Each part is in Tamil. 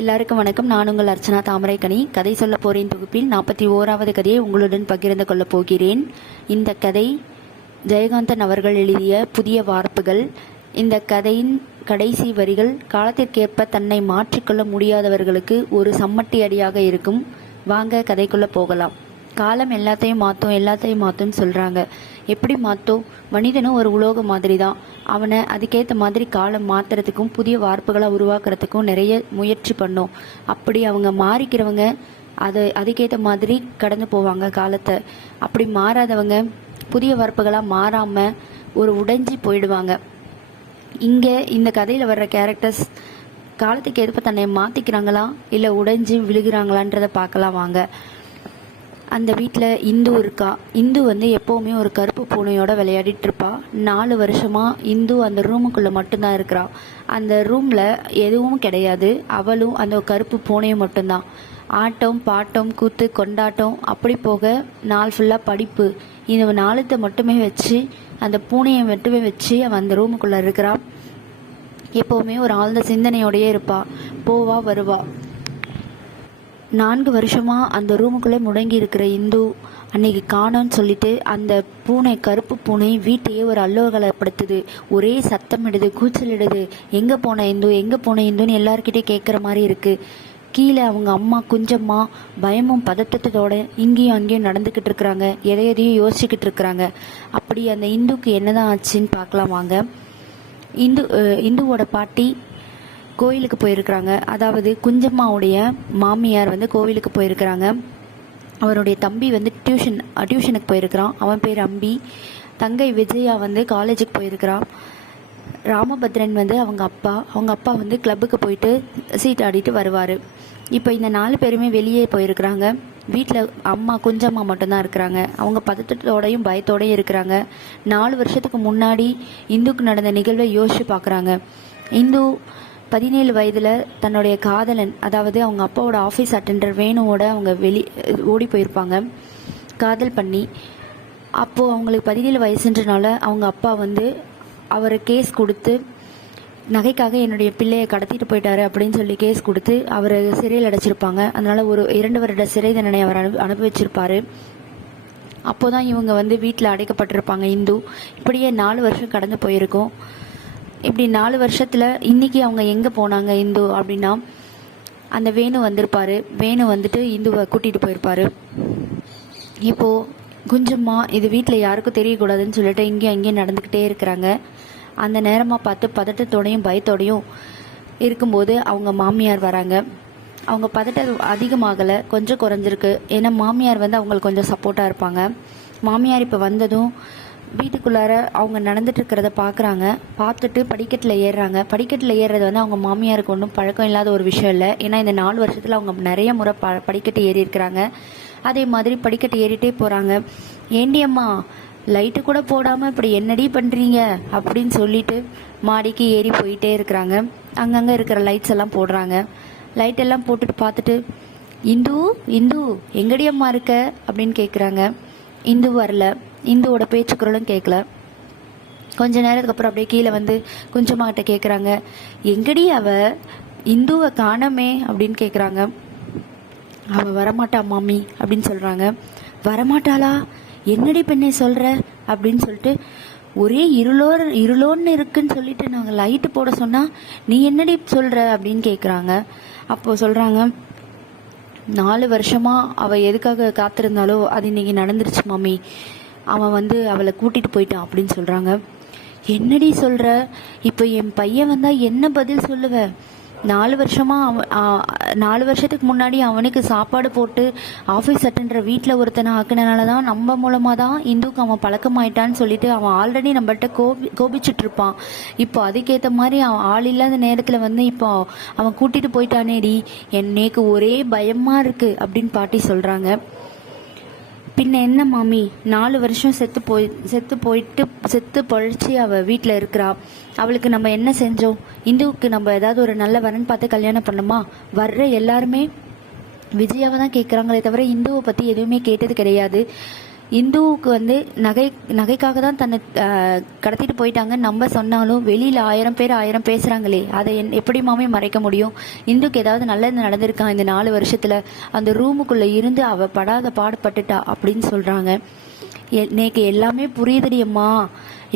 எல்லாருக்கும் வணக்கம். நான் உங்கள் அர்ச்சனா தாமரைக்கனி. கதை சொல்ல போறேன் தொகுப்பில் 41வது கதையை உங்களுடன் பகிர்ந்து கொள்ளப் போகிறேன். இந்த கதை ஜெயகாந்தன் அவர்கள் எழுதிய புதிய வார்ப்புகள். இந்த கதையின் கடைசி வரிகள் காலத்திற்கேற்ப தன்னை மாற்றிக்கொள்ள முடியாதவர்களுக்கு ஒரு சம்மட்டி அடியாக இருக்கும். வாங்க கதைக்குள்ள போகலாம். காலம் எல்லாத்தையும் மாற்றும் சொல்கிறாங்க. எப்படி மாற்றும்? மனிதனும் ஒரு உலோக மாதிரி தான். அவனை அதுக்கேற்ற மாதிரி காலம் மாற்றுறதுக்கும் புதிய வார்ப்புகளை உருவாக்குறதுக்கும் நிறைய முயற்சி பண்ணோம். அப்படி அவங்க மாறிக்கிறவங்க அதுக்கேற்ற மாதிரி கடந்து போவாங்க காலத்தை. அப்படி மாறாதவங்க புதிய வார்ப்புகளாக மாறாமல் ஒரு உடைஞ்சி போயிடுவாங்க. இங்கே இந்த கதையில் வர்ற கேரக்டர்ஸ் காலத்துக்கு ஏற்ப தன்னை மாற்றிக்கிறாங்களா இல்லை உடைஞ்சி விழுகிறாங்களான்றதை பார்க்கலாம் வாங்க. அந்த வீட்டில் இந்து இருக்கா. இந்து எப்போவுமே ஒரு கருப்பு பூனையோட விளையாடிட்டு இருப்பா. 4 வருஷமாக இந்து அந்த ரூமுக்குள்ளே மட்டும்தான் இருக்கிறா. அந்த ரூமில் எதுவும் கிடையாது. அவளும் அந்த கருப்பு பூனையும் மட்டும்தான். ஆட்டம் பாட்டம் கூத்து கொண்டாட்டம் அப்படி போக நாள் ஃபுல்லாக படிப்பு. இந்த 4 மட்டுமே வச்சு அந்த பூனையை மட்டுமே வச்சு அவன் அந்த ரூமுக்குள்ளே இருக்கிறான். எப்போவுமே ஒரு ஆழ்ந்த சிந்தனையோடையே இருப்பா. போவா வருவா. 4 வருஷமாக அந்த ரூமுக்குள்ளே முடங்கி இருக்கிற இந்து அன்னைக்கு காணோன்னு சொல்லிட்டு அந்த பூனை, கருப்பு பூனை வீட்டையே ஒரு அல்லோகலப்படுத்துது. ஒரே சத்தமிடுது, கூச்சலிடுது. எங்கே போன இந்துன்னு எல்லாருக்கிட்டே கேட்குற மாதிரி இருக்குது. கீழே அவங்க அம்மா குஞ்சம்மா பயமும் பதட்டத்தோட இங்கேயும் அங்கேயும் நடந்துக்கிட்டு இருக்கிறாங்க. எதையும் யோசிச்சுக்கிட்டு இருக்கிறாங்க. அப்படி அந்த இந்துக்கு என்னதான் ஆச்சுன்னு பார்க்கலாம் வாங்க. இந்துவோட பாட்டி கோயிலுக்கு போயிருக்கிறாங்க. அதாவது குஞ்சம்மாவுடைய மாமியார் கோவிலுக்கு போயிருக்கிறாங்க. அவருடைய தம்பி டியூஷனுக்கு போயிருக்கிறான். அவன் பேர் அம்பி. தங்கை விஜயா காலேஜுக்கு போயிருக்கிறான். ராமபத்ரன் அவங்க அப்பா கிளப்புக்கு போயிட்டு சீட் ஆடிட்டு வருவார். இப்போ இந்த 4 பேருமே வெளியே போயிருக்கிறாங்க. வீட்டில் அம்மா குஞ்சம்மா மட்டும்தான் இருக்கிறாங்க. அவங்க பதட்டத்தோடையும் பயத்தோடையும் இருக்கிறாங்க. 4 வருஷத்துக்கு முன்னாடி இந்துக்கு நடந்த நிகழ்வை யோசிச்சு பார்க்குறாங்க. இந்து 17 வயதில் தன்னுடைய காதலன், அதாவது அவங்க அப்பாவோட ஆஃபீஸ் அட்டெண்டர் வேணுவோட அவங்க ஓடி போயிருப்பாங்க காதல் பண்ணி. அப்போது அவங்களுக்கு 17 வயசுன்றனால அவங்க அப்பா அவரை கேஸ் கொடுத்து நகைக்காக என்னுடைய பிள்ளையை கடத்திட்டு போயிட்டாரு அப்படின்னு சொல்லி கேஸ் கொடுத்து அவரை சிறையில் அடைச்சிருப்பாங்க. அதனால் ஒரு 2 வருட சிறை தண்டனை அவர் அனுபவிச்சிருப்பாரு. அப்போதான் இவங்க வீட்டில் அடைக்கப்பட்டிருப்பாங்க இந்து. இப்படியே 4 வருஷம் கடந்து போயிருக்கோம். இப்படி 4 வருஷத்தில் இன்னைக்கு அவங்க எங்கே போனாங்க இந்து அப்படின்னா, அந்த வேணு வந்திருப்பாரு. வேணு இந்துவை கூட்டிகிட்டு போயிருப்பாரு. இப்போது குஞ்சம்மா இது வீட்டில் யாருக்கும் தெரியக்கூடாதுன்னு சொல்லிட்டு இங்கேயும் அங்கேயும் நடந்துக்கிட்டே இருக்கிறாங்க. அந்த நேரமாக பார்த்து பதட்டத்தோடையும் பயத்தோடையும் இருக்கும்போது அவங்க மாமியார் வராங்க. அவங்க பதட்டம் அதிகமாகலை, கொஞ்சம் குறைஞ்சிருக்கு. ஏன்னா மாமியார் அவங்களுக்கு கொஞ்சம் சப்போர்ட்டாக இருப்பாங்க. மாமியார் இப்போ வந்ததும் வீட்டுக்குள்ளார அவங்க நடந்துட்டு இருக்கிறத பார்க்குறாங்க. பார்த்துட்டு படிக்கட்டில் ஏறுறாங்க. படிக்கட்டில் ஏறுறது அவங்க மாமியாருக்கு ஒன்றும் பழக்கம் இல்லாத ஒரு விஷயம் இல்லை. ஏன்னா இந்த 4 வருஷத்தில் அவங்க நிறைய முறை படிக்கட்டு ஏறி இருக்கிறாங்க. அதே மாதிரி படிக்கட்டு ஏறிட்டே போகிறாங்க. ஏண்டி அம்மா லைட்டு கூட போடாமல் இப்படி என்னடி பண்ணுறீங்க அப்படின்னு சொல்லிட்டு மாடிக்கு ஏறி போயிட்டே இருக்கிறாங்க. அங்கங்கே இருக்கிற லைட்ஸ் எல்லாம் போடுறாங்க. லைட் எல்லாம் போட்டுட்டு பார்த்துட்டு இந்து எங்கடி அம்மா இருக்க அப்படின்னு கேட்குறாங்க. இந்து வரல. இந்துவோட பேச்சு குரலும் கேட்கல. கொஞ்ச நேரத்துக்கு அப்புறம் அப்படியே கீழே குஞ்சம்மா கிட்ட கேட்குறாங்க, எங்கடி அவ இந்துவை காணமே அப்படின்னு கேட்குறாங்க. அவள் வரமாட்டா மாமி அப்படின்னு சொல்கிறாங்க. வரமாட்டாளா? என்னடி பெண்ணை சொல்கிற அப்படின்னு சொல்லிட்டு ஒரே இருளோன்னு இருக்குன்னு சொல்லிட்டு நாங்கள் லைட்டு போட சொன்னால் நீ என்னடி சொல்கிற அப்படின்னு கேட்குறாங்க. அப்போது சொல்கிறாங்க, 4 வருஷமாக அவள் எதுக்காக காத்திருந்தாலோ அது இன்னைக்கு நடந்துருச்சு மாமி. அவன் அவளை கூட்டிகிட்டு போயிட்டான் அப்படின்னு சொல்கிறாங்க. என்னடி சொல்கிற? இப்போ என் பையன் வந்தால் என்ன பதில் சொல்லுவேன்? 4 வருஷமாக 4 வருஷத்துக்கு முன்னாடி அவனுக்கு சாப்பாடு போட்டு ஆஃபீஸ் அட்டெண்டர் வீட்டில் ஒருத்தனை ஆக்கினால தான் நம்ம மூலமாக தான் இந்துக்கு அவன் பழக்கமாயிட்டான்னு சொல்லிட்டு அவன் ஆல்ரெடி நம்மள்கிட்ட கோபிச்சுட்டு இருப்பான். இப்போ அதுக்கேற்ற மாதிரி அவன் ஆள் இல்லாத நேரத்தில் இப்போ அவன் கூட்டிகிட்டு போயிட்டானேடி, என்னைக்கு ஒரே பயமாக இருக்குது அப்படின்னு பாட்டி சொல்கிறாங்க. பின்ன என்ன மாமி, 4 வருஷம் செத்து பொழைச்சி அவள் வீட்டில் இருக்கிறா. அவளுக்கு நம்ம என்ன செஞ்சோம்? இந்துவுக்கு நம்ம ஏதாவது ஒரு நல்ல வரன் பார்த்து கல்யாணம் பண்ணோமா? வர்ற எல்லாருமே விஜயாவை தான் கேட்குறாங்களே தவிர இந்துவை பற்றி எதுவுமே கேட்டது கிடையாது. இந்துவுக்கு வந்து நகைக்காக தான் தன்னை கடத்திட்டு போயிட்டாங்க நம்ம சொன்னாலும் வெளியில் 1000 பேர் 1000 பேசுகிறாங்களே, அதை எப்படி மாமி மறைக்க முடியும்? இந்துக்கு ஏதாவது நல்லது நடந்திருக்கான் இந்த 4 வருஷத்தில்? அந்த ரூமுக்குள்ளே இருந்து அவள் படாத பாடுபட்டுட்டா அப்படின்னு சொல்கிறாங்க. நேக்கு எல்லாமே புரியுதுடி அம்மா.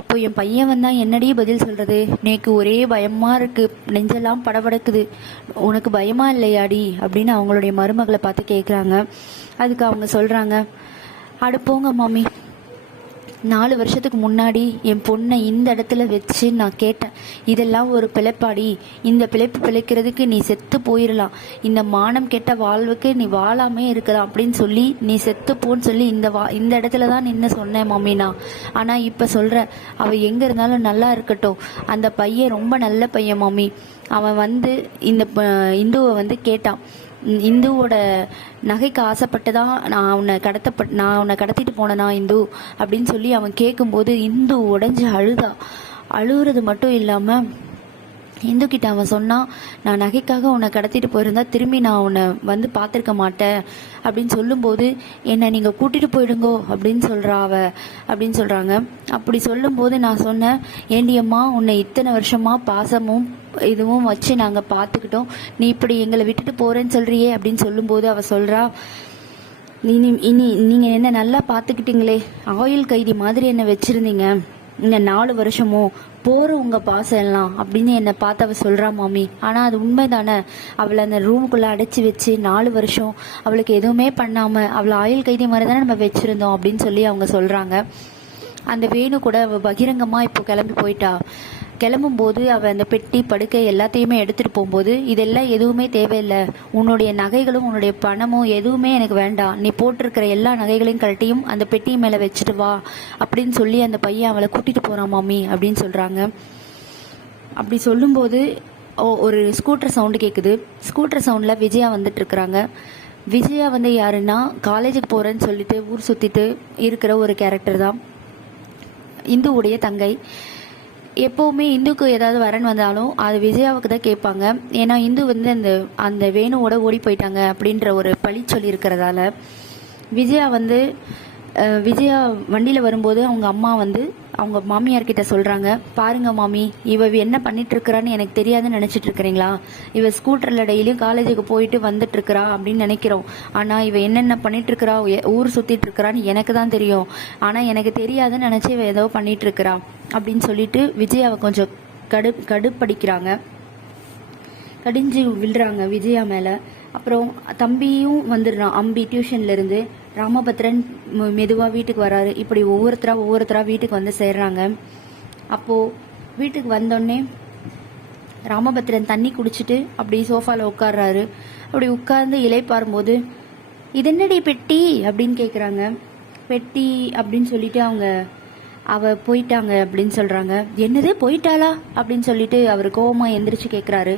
இப்போ என் பையன் வந்தா என்னடி பதில் சொல்றது? நேக்கு ஒரே பயமா இருக்கு, நெஞ்செல்லாம் படபடக்குது. உனக்கு பயமா இல்லையாடி அப்படின்னு அவங்களுடைய மருமகளை பார்த்து கேட்குறாங்க. அதுக்கு அவங்க சொல்றாங்க, அடுப்போங்க மாமி, 4 வருஷத்துக்கு முன்னாடி என் பொண்ணை இந்த இடத்துல வச்சு நான் கேட்டேன், இதெல்லாம் ஒரு பிழைப்பாடி, இந்த பிழைப்பு பிழைக்கிறதுக்கு நீ செத்து போயிடலாம், இந்த மானம் கெட்ட வாழ்வுக்கு நீ வாழாமே இருக்கலாம் அப்படின்னு சொல்லி நீ செத்து போன்னு சொல்லி இந்த இடத்துல தான் நின்று சொன்னேன் மாமினா. ஆனால் இப்போ சொல்கிற அவள் எங்கே இருந்தாலும் நல்லா இருக்கட்டும், அந்த பையன் ரொம்ப நல்ல பையன் மாமி. அவன் வந்து இந்த இந்துவை வந்து கேட்டான், இந்துவோட நகைக்கு ஆசைப்பட்டு தான் நான் உன்னை கடத்திட்டு போனேனா இந்து அப்படின்னு சொல்லி அவன் கேட்கும்போது இந்து உடஞ்சி அழுகுறது மட்டும் இல்லாமல் இந்து கிட்ட அவன் சொன்னான், நான் நகைக்காக உன்னை கடத்திட்டு போயிருந்தா திரும்பி நான் உன்னை வந்து பார்த்துருக்க மாட்டேன் அப்படின்னு சொல்லும்போது, என்னை நீங்கள் கூட்டிகிட்டு போயிடுங்கோ அப்படின்னு சொல்கிறாங்க. அப்படி சொல்லும்போது நான் சொன்னேன், ஏண்டியம்மா உன்னை இத்தனை வருஷமாக பாசமும் இதுவும் வச்சு நாங்கள் பார்த்துக்கிட்டோம், நீ இப்படி எங்களை விட்டுட்டு போகிறேன்னு சொல்கிறியே அப்படின்னு சொல்லும்போது அவள் சொல்கிறா, நீங்கள் என்ன நல்லா பார்த்துக்கிட்டீங்களே, ஆயுள் கைதி மாதிரி என்னை வச்சுருந்தீங்க இந்த 4 வருஷமும், போகிற உங்கள் பாசம் எல்லாம் அப்படின்னு என்னை பார்த்து அவள் சொல்கிறா மாமி. ஆனால் அது உண்மை தானே, அவளை அந்த ரூமுக்குள்ளே அடைச்சி வச்சு 4 வருஷம் அவளுக்கு எதுவுமே பண்ணாமல் அவளை ஆயுள் கைதி மாதிரி தானே நம்ம வச்சுருந்தோம் அப்படின்னு சொல்லி அவங்க சொல்கிறாங்க. அந்த வேணு கூட அவள் பகிரங்கமாக இப்போ கிளம்பி போயிட்டா. கிளம்பும்போது அவள் அந்த பெட்டி படுக்கை எல்லாத்தையுமே எடுத்துகிட்டு போகும்போது, இதெல்லாம் எதுவுமே தேவையில்லை, உன்னுடைய நகைகளும் உன்னுடைய பணமும் எதுவுமே எனக்கு வேண்டாம், நீ போட்டிருக்கிற எல்லா நகைகளையும் கழட்டியும் அந்த பெட்டி மேலே வச்சுட்டு வா அப்படின்னு சொல்லி அந்த பையன் அவளை கூட்டிகிட்டு போகிறான் மாமி அப்படின்னு சொல்கிறாங்க. அப்படி சொல்லும்போது ஒரு ஸ்கூட்டர் சவுண்டு கேட்குது. ஸ்கூட்டர் சவுண்டில் விஜயா வந்துட்டுருக்குறாங்க. விஜயா வந்து யாருன்னா, காலேஜுக்கு போகிறேன்னு சொல்லிட்டு ஊர் சுற்றிட்டு இருக்கிற ஒரு கேரக்டர் தான், இந்துவுடைய தங்கை. எப்போவுமே இந்துக்கு ஏதாவது வரன் வந்தாலும் அது விஜயாவுக்கு தான் கேட்பாங்க. ஏன்னா இந்து வந்து அந்த வேணுவோட ஓடி போயிட்டாங்க அப்படின்ற ஒரு பழி சொல்லி இருக்கிறதால விஜயா வண்டியில் வரும்போது அவங்க அம்மா வந்து அவங்க மாமியார்கிட்ட சொல்கிறாங்க, பாருங்க மாமி, இவ என்ன பண்ணிட்டு இருக்கிறான்னு எனக்கு தெரியாதுன்னு நினச்சிட்டு இருக்கிறீங்களா? இவ ஸ்கூட்டரில் டெய்லியும் காலேஜுக்கு போயிட்டு வந்துட்டு இருக்கிறா அப்படின்னு நினைக்கிறோம். ஆனால் இவ என்னென்ன பண்ணிட்டு இருக்கிறா, ஊர் சுற்றிட்டு இருக்கிறான்னு எனக்கு தான் தெரியும். ஆனால் எனக்கு தெரியாதுன்னு நினச்சி இவ ஏதோ பண்ணிட்டு இருக்கிறா அப்படின்னு சொல்லிட்டு விஜயாவை கொஞ்சம் கடுப்படிக்கிறாங்க, கடிஞ்சு விழுறாங்க விஜயா மேலே. அப்புறம் தம்பியும் வந்துடுறான் அம்பி டியூஷன்லேருந்து. ராமபத்ரன் மெதுவாக வீட்டுக்கு வராரு. இப்படி ஒவ்வொருத்தரா வீட்டுக்கு வந்து சேர்றாங்க. அப்போது வீட்டுக்கு வந்தோடனே ராமபத்ரன் தண்ணி குடிச்சிட்டு அப்படி சோஃபாவில் உட்கார்றாரு. அப்படி உட்கார்ந்து இலைப்பாரும்போது, இது என்னடி பெட்டி அப்படின்னு கேட்குறாங்க. பெட்டி அப்படின்னு சொல்லிட்டு அவ போயிட்டாங்க அப்படின்னு சொல்கிறாங்க. என்னது போயிட்டாளா அப்படின்னு சொல்லிட்டு அவர் கோவமாக எந்திரிச்சு கேட்குறாரு.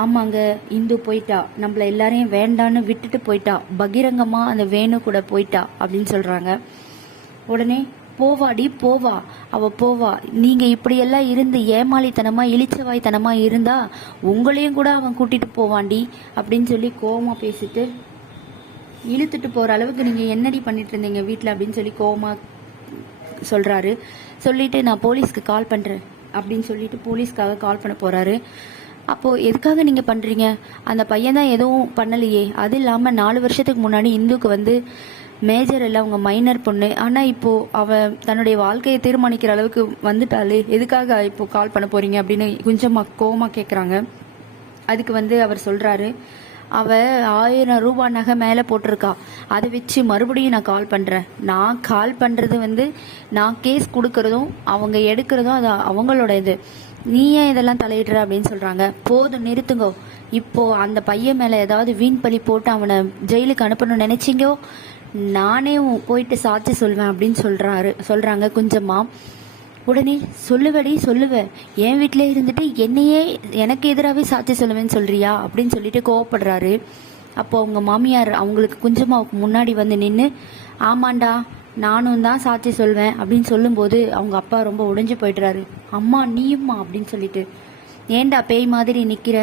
ஆமாங்க, இந்து போயிட்டா, நம்மளை எல்லாரையும் வேண்டான்னு விட்டுட்டு போயிட்டா, பகிரங்கமாக அந்த வேணு கூட போயிட்டா அப்படின்னு சொல்கிறாங்க. உடனே போவாடி போவா, அவள் போவா, நீங்கள் இப்படியெல்லாம் இருந்து ஏமாளித்தனமாக இளிச்சவாய்த்தனமாக இருந்தா உங்களையும் கூட அவன் கூட்டிகிட்டு போவாண்டி அப்படின்னு சொல்லி கோவமாக பேசிட்டு, இழுத்துட்டு போகிற அளவுக்கு நீங்கள் என்னடி பண்ணிட்டு இருந்தீங்க வீட்டில் அப்படின்னு சொல்லி கோவமாக சொல்கிறாரு. சொல்லிட்டு நான் போலீஸ்க்கு கால் பண்ணுறேன் அப்படின்னு சொல்லிட்டு போலீஸ்க்காக கால் பண்ண போகிறாரு. அப்போது எதுக்காக நீங்கள் பண்ணுறீங்க? அந்த பையன் தான் எதுவும் பண்ணலையே. அது இல்லாமல் 4 வருஷத்துக்கு முன்னாடி இந்துக்கு வந்து மேஜர் இல்லை, அவங்க மைனர் பொண்ணு. ஆனால் இப்போது அவள் தன்னுடைய வாழ்க்கையை தீர்மானிக்கிற அளவுக்கு வந்துட்டாலே, எதுக்காக இப்போது கால் பண்ண போகிறீங்க அப்படின்னு கொஞ்சமாக கோவமாக கேட்குறாங்க. அதுக்கு வந்து அவர் சொல்கிறாரு, அவள் 1000 ரூபாய் நகை மேலே போட்டிருக்கா, அதை வச்சு மறுபடியும் நான் கால் பண்ணுறேன். நான் கால் பண்ணுறது வந்து நான் கேஸ் கொடுக்கறதும் அவங்க எடுக்கிறதும் அது அவங்களோட இது, நீ ஏன் இதெல்லாம் தலையிடுற அப்படின்னு சொல்கிறாங்க. போதும் நிறுத்துங்கோ, இப்போது அந்த பையன் மேலே ஏதாவது வீண் பழி போட்டு அவனை ஜெயிலுக்கு அனுப்பணும்னு நினச்சிங்கோ, நானே போயிட்டு சாட்சி சொல்வேன் அப்படின்னு சொல்கிறாங்க குஞ்சம்மா. உடனே சொல்லுவேன், என் வீட்டிலே இருந்துட்டு எனக்கு எதிராகவே சாட்சி சொல்லுவேன்னு சொல்கிறியா அப்படின்னு சொல்லிட்டு கோவப்படுறாரு. அப்போ அவங்க மாமியார் அவங்களுக்கு குஞ்சம்மாவுக்கு முன்னாடி வந்து நின்று, ஆமாண்டா நானும் தான் சாட்சி சொல்வேன் அப்படின்னு சொல்லும்போது அவங்க அப்பா ரொம்ப உடைஞ்சு போய்ட்றாரு. அம்மா நீயும்மா அப்படின்னு சொல்லிட்டு, ஏண்டா பேய் மாதிரி நிற்கிற,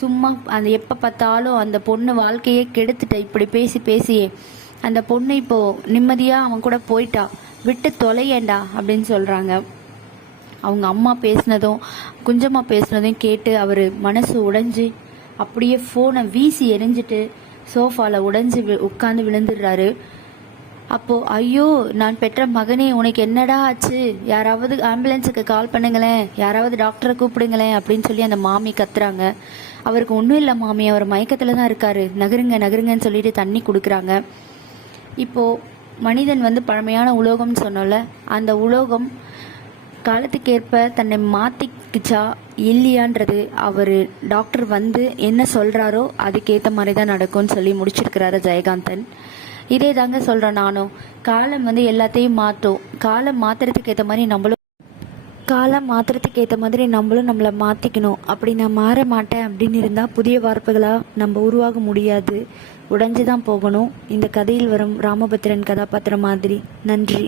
சும்மா அந்த எப்போ பார்த்தாலும் அந்த பொண்ணு வாழ்க்கையே கெடுத்துட்ட இப்படி பேசியே, அந்த பொண்ணு இப்போ நிம்மதியாக அவன் கூட போயிட்டா, விட்டு தொலையேண்டா அப்படின்னு சொல்கிறாங்க. அவங்க அம்மா பேசினதும் குஞ்சம்மா பேசினதும் கேட்டு அவர் மனசு உடைஞ்சு அப்படியே ஃபோனை வீசி எரிஞ்சிட்டு சோஃபாவில் உடைஞ்சு உட்காந்து விழுந்துடுறாரு. அப்போது ஐயோ நான் பெற்ற மகனே உனக்கு என்னடா ஆச்சு, யாராவது ஆம்புலன்ஸுக்கு கால் பண்ணுங்களேன், யாராவது டாக்டரை கூப்பிடுங்களேன் அப்படின்னு சொல்லி அந்த மாமி கத்துறாங்க. அவருக்கு ஒன்றும் இல்லை மாமி, அவர் மயக்கத்தில் தான் இருக்காரு, நகருங்க நகருங்கன்னு சொல்லிட்டு தண்ணி கொடுக்குறாங்க. இப்போது மனிதன் வந்து பழமையான உலோகம்னு சொன்னோம்ல, அந்த உலோகம் காலத்துக்கேற்ப தன்னை மாற்றிக்கிச்சா இல்லையான்றது அவர் டாக்டர் வந்து என்ன சொல்கிறாரோ அதுக்கேற்ற மாதிரி தான் நடக்கும்னு சொல்லி முடிச்சிருக்கிறாரு ஜெயகாந்தன். இதே தாங்க சொல்கிறேன் நானும். காலம் வந்து எல்லாத்தையும் மாற்றும். காலம் மாற்றுறதுக்கு ஏற்ற மாதிரி நம்மளும் நம்மளை மாற்றிக்கணும். அப்படி நான் மாற மாட்டேன் அப்படின்னு இருந்தால் புதிய வார்ப்புகளாக நம்ம உருவாக முடியாது, உடைஞ்சு தான் போகணும். இந்த கதையில் வரும் ராமபத்திரன் கதாபாத்திரம் மாதிரி. நன்றி.